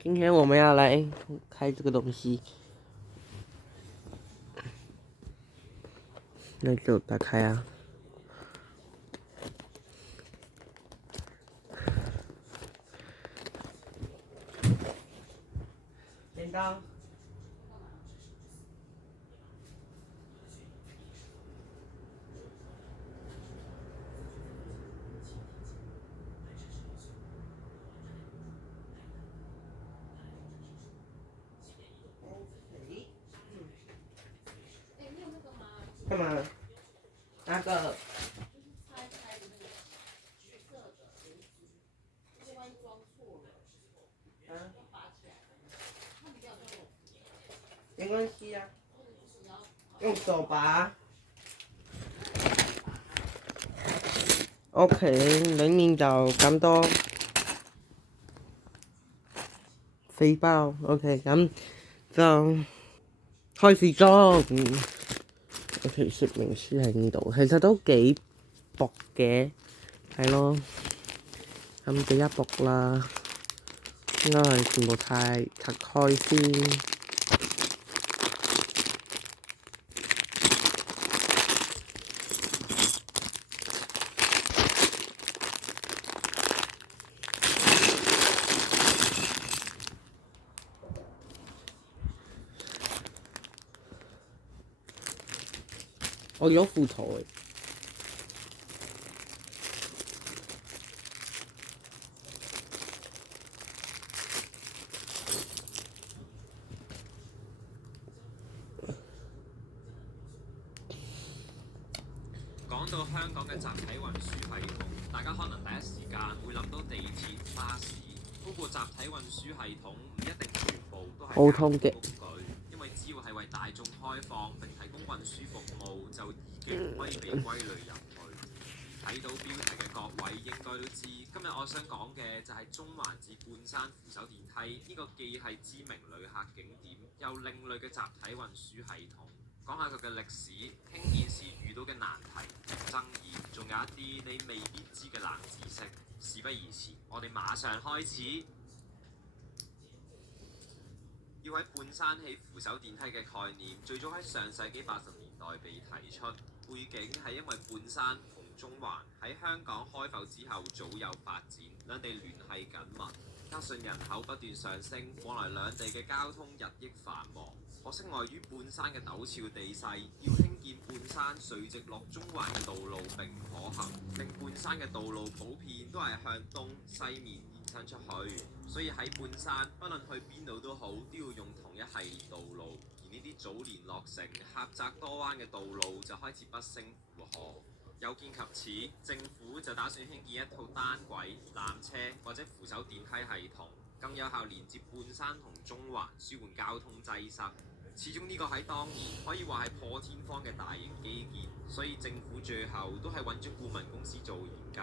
今天我们要来开这个东西，那就打开啊。剪刀。干嘛？那个。沒關係啊，用手拔。OK，裡面就咁多飛包。OK，咁就開始裝。OK，說明書喺呢度，其實都幾薄嘅，係咯。咁第一薄啦，應該係全部拆開先。我有斧頭誒。講到香港嘅集體運輸系統，大家可能第一時間會諗到地鐵、巴士。不過集體運輸系統唔一定全部都係交通工具，因為只要係為大眾開放並提供運輸服務，就已經可以被歸類入去。睇到標題嘅各位應該都知，今日我想講嘅就係中環至半山扶手電梯呢個既係知名旅客景點，又另類嘅集體運輸系統。講下佢嘅歷史、興建時遇到嘅難題、爭議，仲有一啲你未必知嘅冷知識。事不宜遲，我哋馬上開始。要喺半山起扶手電梯嘅概念，最早喺上世紀80年代被提出，背景係因為半山同中環喺香港開埠之後早有發展，兩地聯繫緊密，加上人口不斷上升，往來兩地嘅交通日益繁忙。可惜礙於半山嘅陡峭地勢，要興建半山垂直落中環嘅道路並唔可行，令半山嘅道路普遍都係向東西面延伸出去，所以喺半山不論去邊度都好，都要用同一系列道路。而呢啲早年落成、狹窄多彎嘅道路就開始不勝負荷。有見及此，政府就打算興建一套單軌纜車或者扶手電梯系統，更有效連接半山同中環，舒緩交通擠塞。始終呢個喺當年可以話係破天荒嘅大型基建，所以政府最後都係揾咗顧問公司做研究，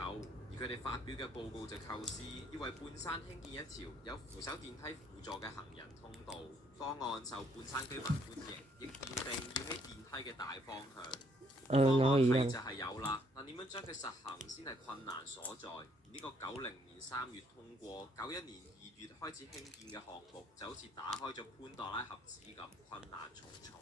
而佢哋發表嘅報告就構思要為半山興建一條有扶手電梯輔助嘅行人通道，方案受半山居民歡迎，亦奠定要起電梯嘅大方向。方案係就係有啦，但點樣將佢實行先係困難所在。呢個90年3月通過，91年2月開始興建嘅項目就好似打開咗潘多拉盒子咁，困難重重。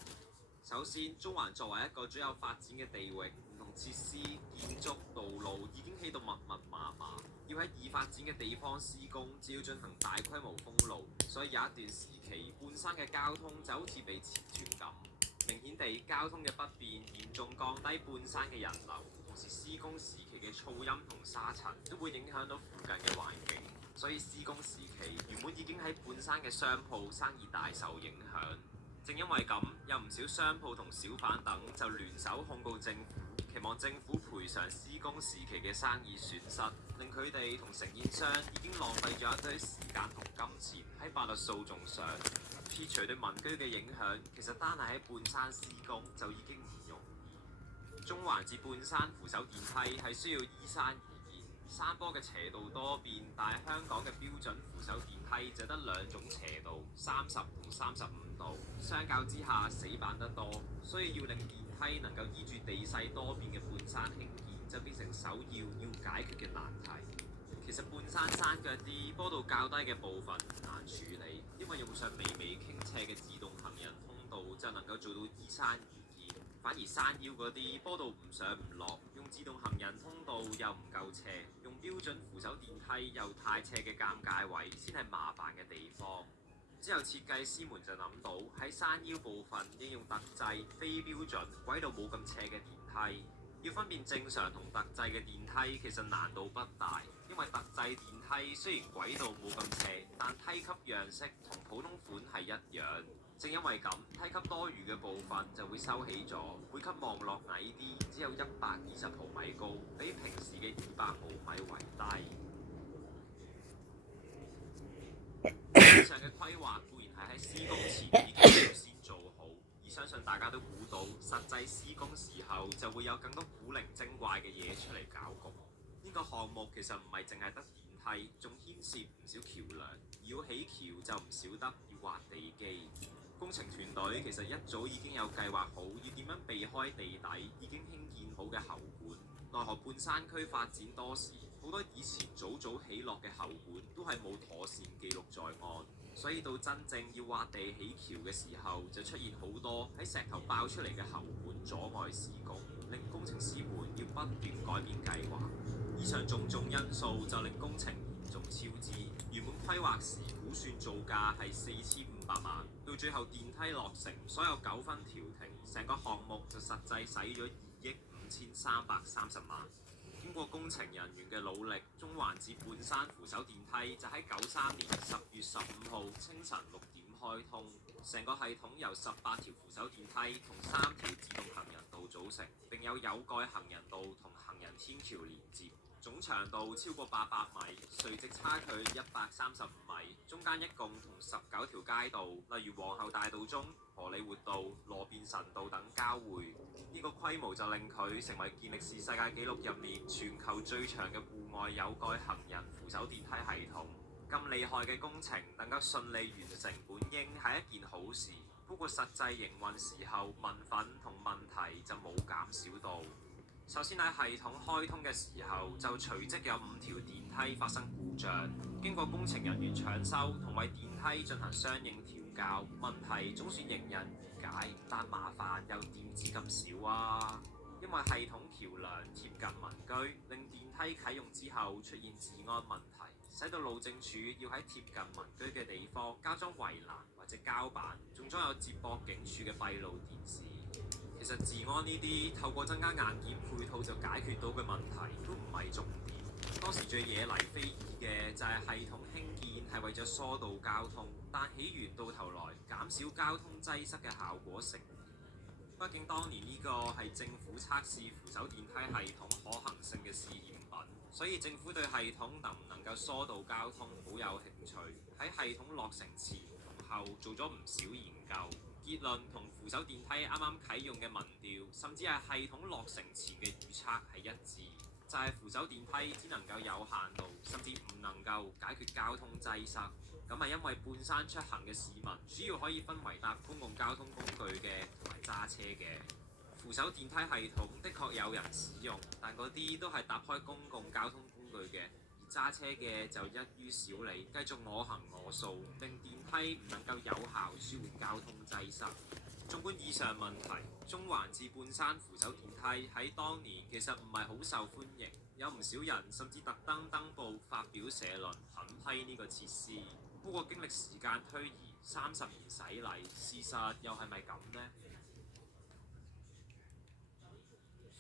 首先，中環作為一個最有發展嘅地域，唔同設施、建築、道路已經起到密密麻麻，要喺已發展嘅地方施工，就要進行大規模封路，所以有一段時期，半山嘅交通就好似被切斷咁。明顯地，交通嘅不便嚴重降低半山嘅人流，同時施工時期嘅噪音同沙塵都會影響到附近嘅環境，所以施工時期原本已經喺半山嘅商鋪生意大受影響。正因為咁，有唔少商鋪同小販等就聯手控告政府，期望政府賠償施工時期嘅生意損失，令佢哋同承建商已經浪費咗一堆時間同金錢喺法律訴訟上。撇除對民居嘅影響，其實單係喺半山施工就已經唔容易。中環至半山扶手電梯係需要依山而建，山坡嘅斜度多變，但係香港嘅標準扶手電梯就得兩種斜度，30同35度，相較之下死板得多，所以要令電梯能夠依住地勢多變嘅半山興建，就變成首要解決嘅難題。其實半山山腳啲坡度較低嘅部分難處理，因為用上微微傾斜嘅自動行人通道就能夠做到依山而建。反而山腰嗰啲坡度唔上唔落，用自動行人通道又唔夠斜，用標準扶手電梯又太斜嘅尷尬位先係麻煩嘅地方。之後設計師們就諗到喺山腰部分應用特製非標準軌道冇咁斜嘅電梯。要分辨正常同特製嘅電梯其實難度不大，因為特製電梯雖然軌道冇咁斜，但梯級樣式同普通款係一樣。正因為咁，梯級多餘嘅部分就會收起咗，每級望落矮啲，只有120毫米高，比平時嘅200毫米為低。以上嘅規劃固然係喺施工前已經先做好，而相信大家都估到，實際施工時候就會有更多古靈精怪嘅嘢出嚟搞局。呢個項目其實唔係淨係得電梯，仲牽涉唔少橋梁。要起橋就唔少得要挖地基。工程團隊其實一早已經有計劃好要點樣避開地底已經興建好嘅喉管。奈何半山區發展多時，好多以前早起落嘅喉管都係冇妥善記錄在案，所以到真正要挖地起橋嘅時候，就出現好多喺石頭爆出嚟嘅喉管阻礙施工，令工程師們要不斷改變計劃。以上種種因素就令工程嚴重超支。原本規劃時估算造價係4500萬，到最後電梯落成，所有糾紛調停，成個項目就實際使咗2億5330萬。經過工程人員嘅努力，中環至半山扶手電梯就喺93年10月15號清晨6點開通。成個系統由18條扶手電梯同3條自動行人道組成，並有蓋行人道同行人天橋連接。總長度超過800米，垂直差距135米，中間一共同19條街道，例如皇后大道中、荷里活道、羅便臣道等交匯。呢個規模就令佢成為健力士世界紀錄入面全球最長嘅戶外有蓋行人扶手電梯系統。咁厲害嘅工程能夠順利完成，本應係一件好事。不過實際營運時候，民憤同問題就冇減少到。首先喺系統開通嘅時候，就隨即有5條電梯發生故障，經過工程人員搶修同為電梯進行相應調校，問題總算迎刃而解，但麻煩又點止咁少啊？因為系統橋梁貼近民居，令電梯啟用之後出現治安問題，使到路政署要喺貼近民居嘅地方加裝圍欄或者膠板，仲裝有接駁警署嘅閉路電視。其實治安呢啲透過增加硬件配套就解決到嘅問題都唔係重點。當時最惹嚟非議嘅就係系統興建係為咗疏導交通，但起完到頭來減少交通擠塞嘅效果成疑。畢竟當年呢個係政府測試扶手電梯系統可行性嘅試驗品，所以政府對系統能唔能夠疏導交通好有興趣。喺系統落成前同後做咗唔少研究。結論同扶手電梯啱啱啟用嘅民調，甚至係系統落成前嘅預測係一致，就係扶手電梯只能夠有限度，甚至唔能夠解決交通擠塞。咁係因為半山出行嘅市民主要可以分為搭公共交通工具嘅同埋揸車嘅。扶手電梯系統的確有人使用，但嗰啲都係搭開公共交通工具嘅。揸車嘅就一於少理，繼續我行我素，令電梯唔能夠有效舒緩交通擠塞。縱觀以上問題，中環至半山扶手電梯喺當年其實唔係好受歡迎，有唔少人甚至特登登報發表社論狠批呢個設施。不過經歷時間推移，30年洗禮，事實又係咪咁呢？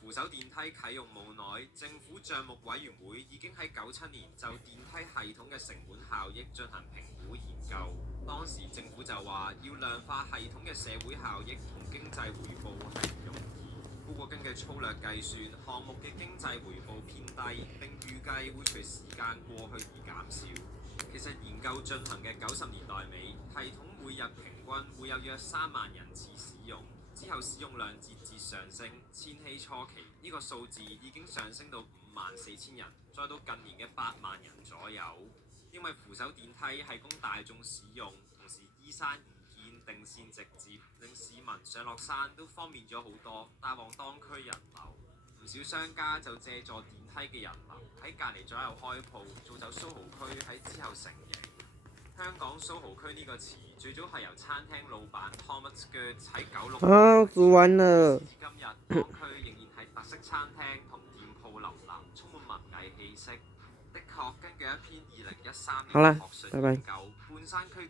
扶手電梯啟用冇耐，政府帳目委員會已經喺97年就電梯系統嘅成本效益進行評估研究。當時政府就話要量化系統嘅社會效益同經濟回報係唔容易。不過根據粗略計算，項目嘅經濟回報偏低，並預計會隨時間過去而減少。其實研究進行嘅90年代尾，系統每日平均會有約3萬人次使用。之後使用量節節上升，千禧初期呢個數字已經上升到54000人，再到近年嘅8萬人左右。因為扶手電梯係供大眾使用，同時依山而建，定線直接，令市民上落山都方便咗好多，帶旺當區人流。唔少商家就借助電嘅人流喺隔離左右開鋪，造就蘇豪區喺之後成形。香港蘇豪區呢個詞最早係由餐廳老闆 Thomas Gertz 喺96啊，煮完了。至今日，當區仍然係特色餐廳同店鋪林立，充滿文藝氣息。的確，根據一篇2013年嘅學術研究，半山區嘅